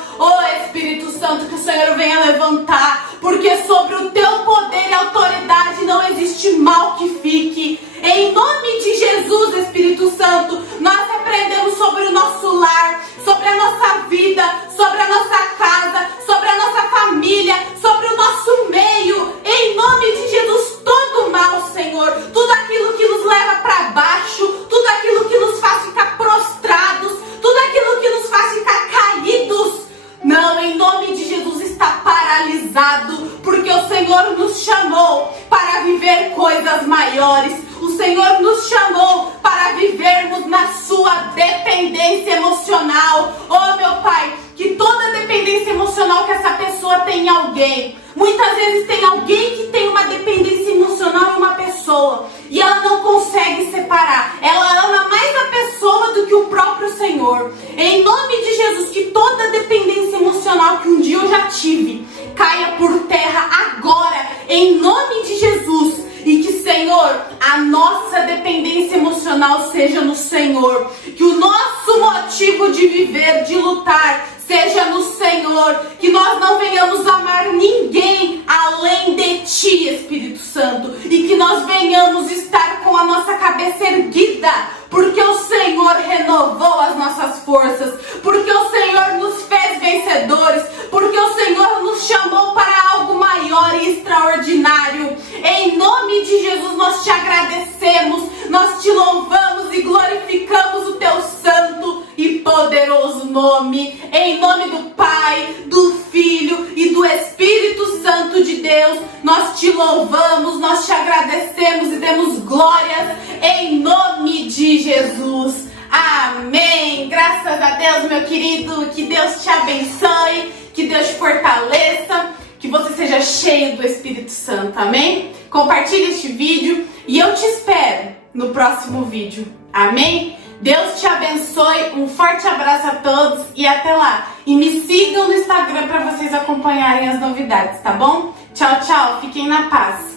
Espírito Santo, que o Senhor venha levantar, porque sobre o teu poder e autoridade não existe mal que fique. Em nome de Jesus, Espírito Santo, nós repreendemos sobre o nosso lar, sobre a nossa vida, sobre a nossa casa, sobre a nossa família, sobre o nosso meio. Em nome de Jesus, todo mal, Senhor, tudo aquilo que nos leva para baixo, tudo aquilo que nos faz ficar prostrados, tudo aquilo que nos faz ficar caídos, não, em nome de Jesus, está paralisado, porque o Senhor nos chamou para viver coisas maiores. O Senhor nos chamou para vivermos na sua dependência emocional. Meu Pai, que toda dependência emocional que essa pessoa tem em alguém, muitas vezes tem alguém que tem uma dependência emocional em uma pessoa e ela não consegue separar. Ela ama mais a pessoa do que o próprio Senhor. Em nome de Jesus, que toda dependência emocional que um dia eu já tive caia por terra agora, em nome de Jesus. E que, Senhor, a nossa dependência emocional seja no Senhor. Que o nosso motivo de viver, de lutar, seja no Senhor. Que nós não venhamos amar ninguém além de Ti, Espírito Santo. E que nós venhamos estar com a nossa cabeça erguida, porque o Senhor renovou as nossas forças, porque o Senhor nos fez vencedores, porque o Senhor nos chamou para algo maior e extraordinário. Em nome de Jesus, nós te agradecemos, nós te louvamos e glorificamos o teu santo e poderoso nome. Em nome do Pai, do Filho e do Espírito Santo de Deus, nós te louvamos, nós te agradecemos e demos glórias em nome de Jesus. Amém. Graças a Deus, meu querido. Que Deus te abençoe, que Deus te fortaleça, que você seja cheio do Espírito Santo. Amém? Compartilhe este vídeo e eu te espero no próximo vídeo. Amém? Deus te abençoe, um forte abraço a todos e até lá. E me sigam no Instagram para vocês acompanharem as novidades, tá bom? Tchau, tchau. Fiquem na paz.